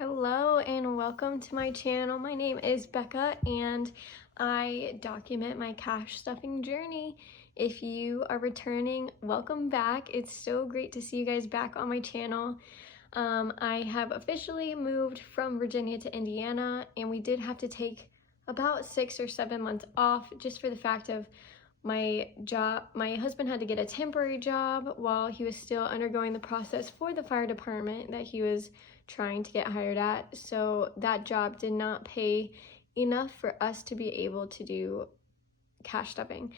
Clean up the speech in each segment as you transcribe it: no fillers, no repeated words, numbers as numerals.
Hello and welcome to my channel. My name is Becca and I document my cash stuffing journey. If you are returning, welcome back. It's so great to see you guys back on my channel. I have officially moved from Virginia to Indiana, and we did have to take about 6 or 7 months off just for the fact of my job. My husband had to get a temporary job while he was still undergoing the process for the fire department that he was trying to get hired at. So that job did not pay enough for us to be able to do cash stuffing.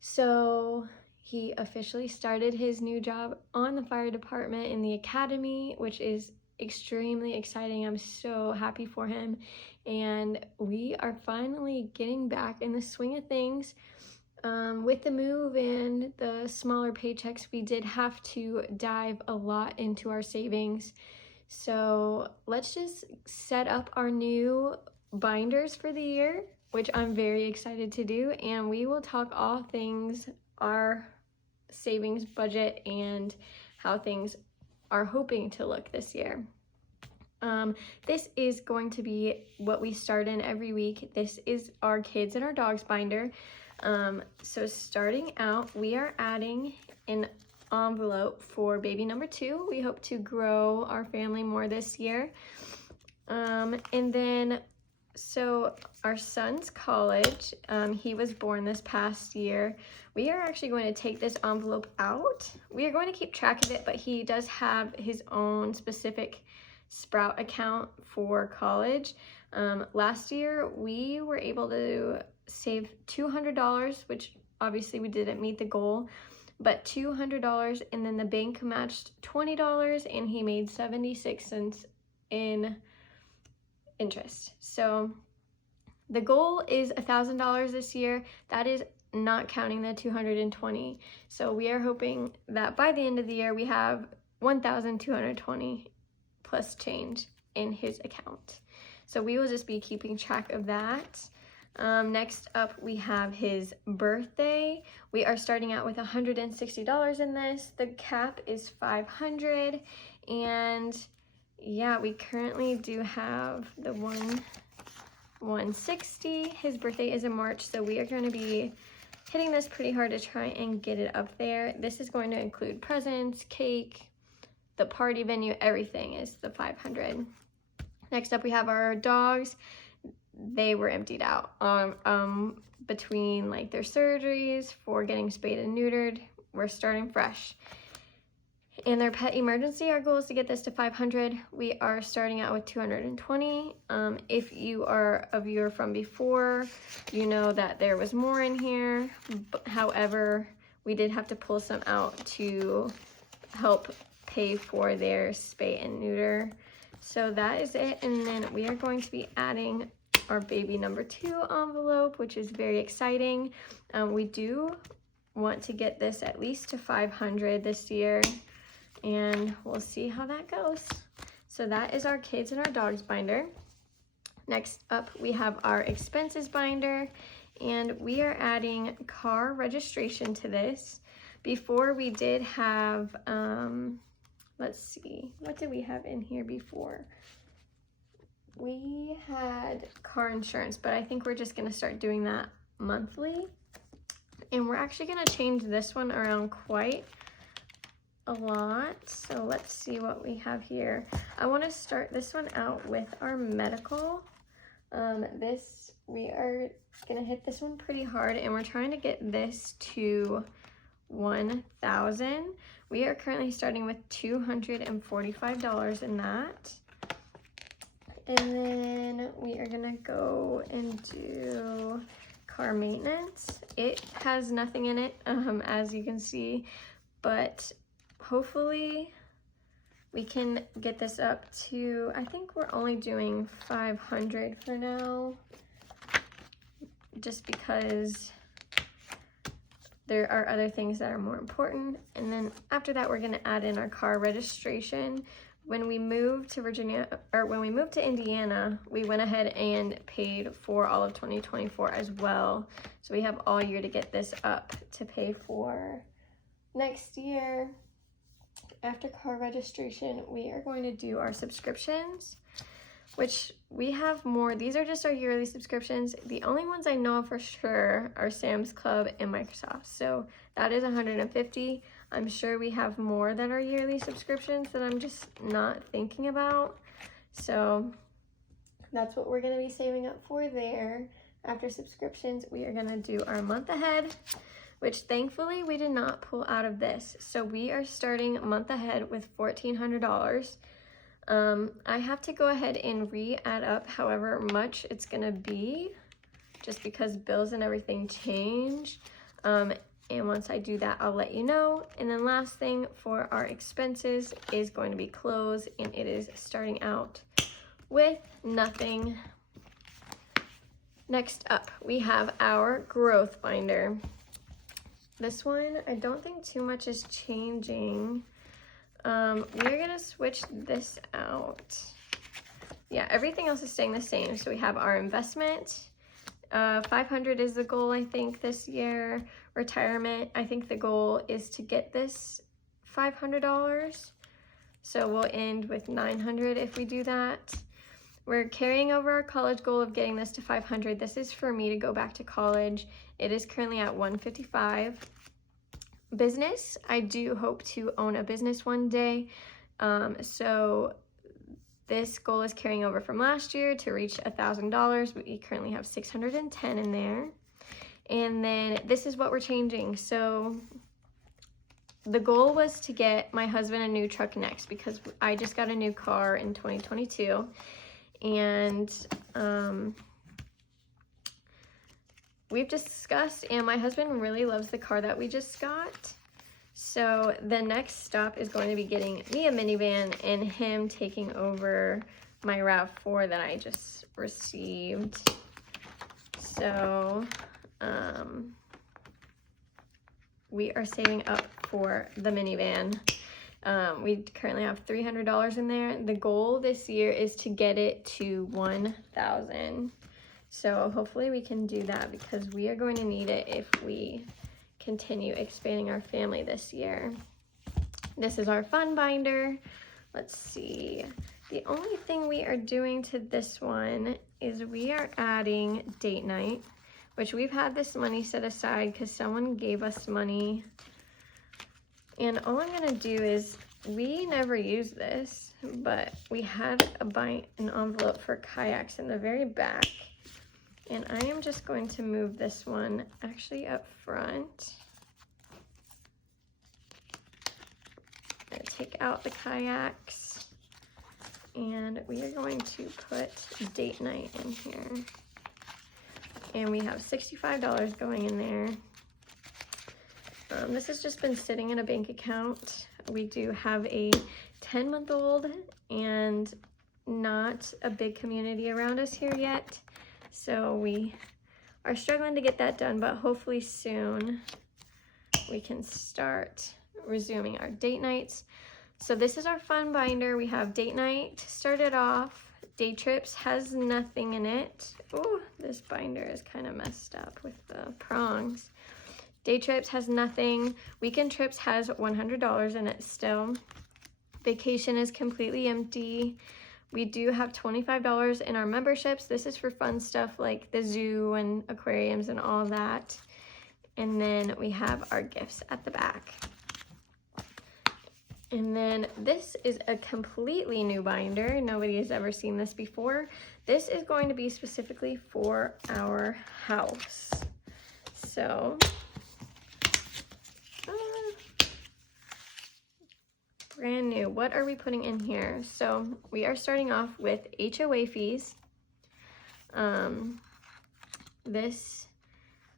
So he officially started his new job on the fire department in the academy, which is extremely exciting. I'm so happy for him. And we are finally getting back in the swing of things. With the move and the smaller paychecks, we did have to dive a lot into our savings. So let's just set up our new binders for the year, which I'm very excited to do, and we will talk all things our savings budget and how things are hoping to look this year. This is going to be what we start in every week. This is our kids and our dogs binder. So starting out, we are adding an envelope for baby number 2. We hope to grow our family more this year. And then, so our son's college, he was born this past year. We are actually going to take this envelope out. We are going to keep track of it, but he does have his own specific Sprout account for college. Last year, we were able to save $200, which obviously we didn't meet the goal, but $200, and then the bank matched $20, and he made 76 cents in interest. So the goal is $1,000 this year. That is not counting the 220. So we are hoping that by the end of the year we have 1,220 plus change in his account. So we will just be keeping track of that. Next up, we have his birthday. We are starting out with $160 in this. The cap is $500, and yeah, we currently do have the 160. His birthday is in March, so we are going to be hitting this pretty hard to try and get it up there. This is going to include presents, cake, the party venue, everything is the 500. Next up, we have our dogs. They were emptied out between like their surgeries for getting spayed and neutered. We're starting fresh. And their pet emergency, our goal is to get this to 500. We are starting out with 220. If you are a viewer from before, you know that there was more in here. However, we did have to pull some out to help pay for their spay and neuter. So that is it. And then we are going to be adding our baby number 2 envelope, which is very exciting. We do want to get this at least to 500 this year, and we'll see how that goes. So that is our kids and our dogs binder. Next up, we have our expenses binder, and we are adding car registration to this. Before we did have, let's see, what did we have in here before? We had car insurance, but I think we're just going to start doing that monthly. And we're actually going to change this one around quite a lot. So let's see what we have here. I want to start this one out with our medical. We are going to hit this one pretty hard, and we're trying to get this to 1,000. We are currently starting with $245 in that. And then we are gonna go and do car maintenance. It has nothing in it, as you can see, but hopefully we can get this up to, I think we're only doing 500 for now, just because there are other things that are more important. And then after that, we're gonna add in our car registration. When we moved to Indiana, we went ahead and paid for all of 2024 as well. So we have all year to get this up to pay for next year. After car registration, we are going to do our subscriptions. which we have more. These are just our yearly subscriptions. The only ones I know of for sure are Sam's Club and Microsoft. So that is $150. I'm sure we have more that are yearly subscriptions that I'm just not thinking about. So that's what we're going to be saving up for there. After subscriptions, we are going to do our month ahead, which thankfully we did not pull out of this. So we are starting month ahead with $1,400. I have to go ahead and re-add up however much it's going to be, just because bills and everything change. And once I do that, I'll let you know. And then last thing for our expenses is going to be clothes, and it is starting out with nothing. Next up, we have our growth binder. This one, I don't think too much is changing. We're gonna switch this out. Yeah, everything else is staying the same. So we have our investment. 500 is the goal, I think, this year. Retirement, I think the goal is to get this $500. So we'll end with 900 if we do that. We're carrying over our college goal of getting this to 500. This is for me to go back to college. It is currently at 155. Business, I do hope to own a business one day. So this goal is carrying over from last year to reach $1,000. We currently have 610 in there. And then this is what we're changing. So the goal was to get my husband a new truck next, because I just got a new car in 2022. And we've discussed, and my husband really loves the car that we just got. So the next stop is going to be getting me a minivan and him taking over my RAV4 that I just received. So we are saving up for the minivan. We currently have $300 in there. The goal this year is to get it to 1,000. So hopefully we can do that, because we are going to need it if we continue expanding our family this year. This is our fun binder. Let's see. The only thing we are doing to this one is we are adding date night, which we've had this money set aside because someone gave us money. And all I'm gonna do is, we never use this, but we had an envelope for kayaks in the very back. And I am just going to move this one actually up front. I'm gonna take out the kayaks, and we are going to put date night in here. And we have $65 going in there. This has just been sitting in a bank account. We do have a 10-month-old and not a big community around us here yet. So we are struggling to get that done, but hopefully soon we can start resuming our date nights. So this is our fun binder. We have date night started off. Day trips has nothing in it. Oh, this binder is kind of messed up with the prongs. Day trips has nothing. Weekend trips has $100 in it still. Vacation is completely empty. We do have $25 in our memberships. This is for fun stuff like the zoo and aquariums and all that. And then we have our gifts at the back. And then this is a completely new binder. Nobody has ever seen this before. This is going to be specifically for our house. So, brand new. What are we putting in here? So we are starting off with HOA fees.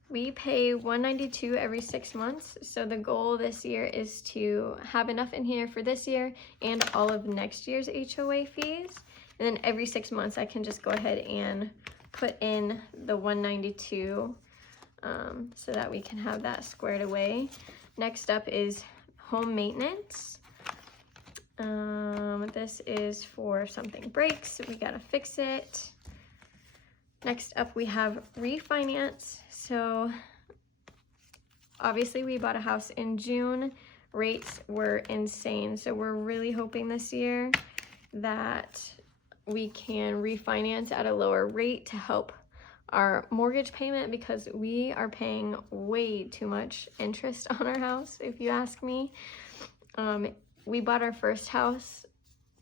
We pay $192 every 6 months. So the goal this year is to have enough in here for this year and all of next year's HOA fees. And then every 6 months I can just go ahead and put in the $192 so that we can have that squared away. Next up is home maintenance. This is for something breaks, we gotta fix it. Next up we have refinance. So obviously we bought a house in June. Rates were insane. So we're really hoping this year that we can refinance at a lower rate to help our mortgage payment, because we are paying way too much interest on our house, if you ask me. We bought our first house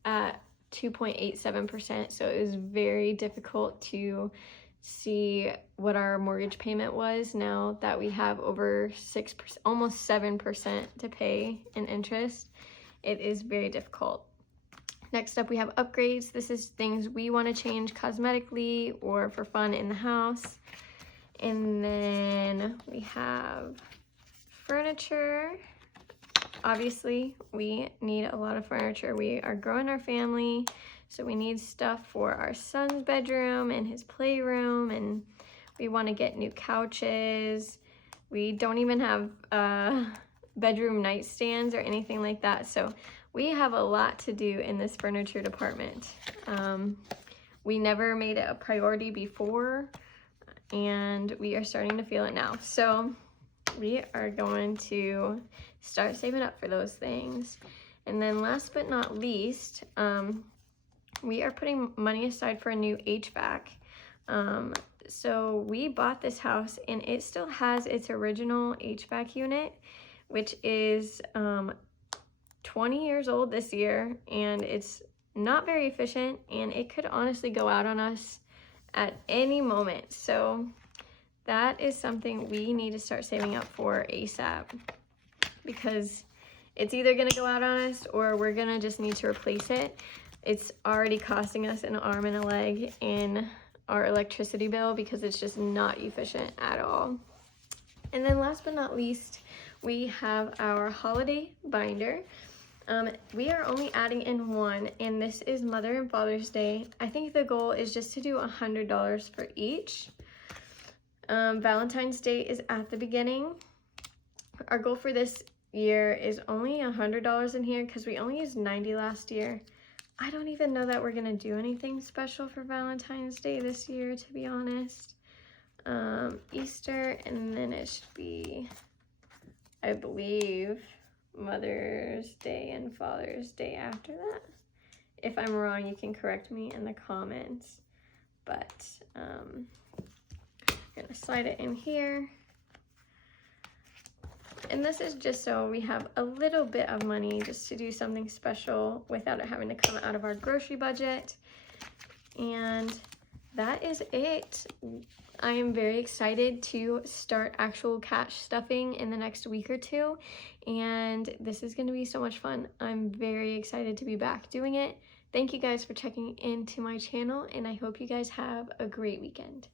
at 2.87%, so it was very difficult to see what our mortgage payment was now that we have over 6%, almost 7% to pay in interest. It is very difficult. Next up, we have upgrades. This is things we want to change cosmetically or for fun in the house. And then we have furniture. Obviously, we need a lot of furniture. We are growing our family, so we need stuff for our son's bedroom and his playroom, and we want to get new couches. We don't even have bedroom nightstands or anything like that, so we have a lot to do in this furniture department. We never made it a priority before, and we are starting to feel it now. So we are going to start saving up for those things. And then last but not least, we are putting money aside for a new HVAC. So we bought this house and it still has its original HVAC unit, which is 20 years old this year, and it's not very efficient, and it could honestly go out on us at any moment. So that is something we need to start saving up for ASAP, because it's either gonna go out on us or we're gonna just need to replace it. It's already costing us an arm and a leg in our electricity bill because it's just not efficient at all. And then last but not least, we have our holiday binder. We are only adding in one, and this is Mother and Father's Day. I think the goal is just to do $100 for each. Valentine's Day is at the beginning. Our goal for this year is only $100 in here because we only used $90 last year. I don't even know that we're gonna do anything special for Valentine's Day this year, to be honest. Easter, and then it should be, I believe, Mother's Day and Father's Day after that. If I'm wrong, you can correct me in the comments. But I'm gonna slide it in here. And this is just so we have a little bit of money just to do something special without it having to come out of our grocery budget. And that is it. I am very excited to start actual cash stuffing in the next week or two, and this is going to be so much fun. I'm very excited to be back doing it. Thank you guys for checking into my channel, and I hope you guys have a great weekend.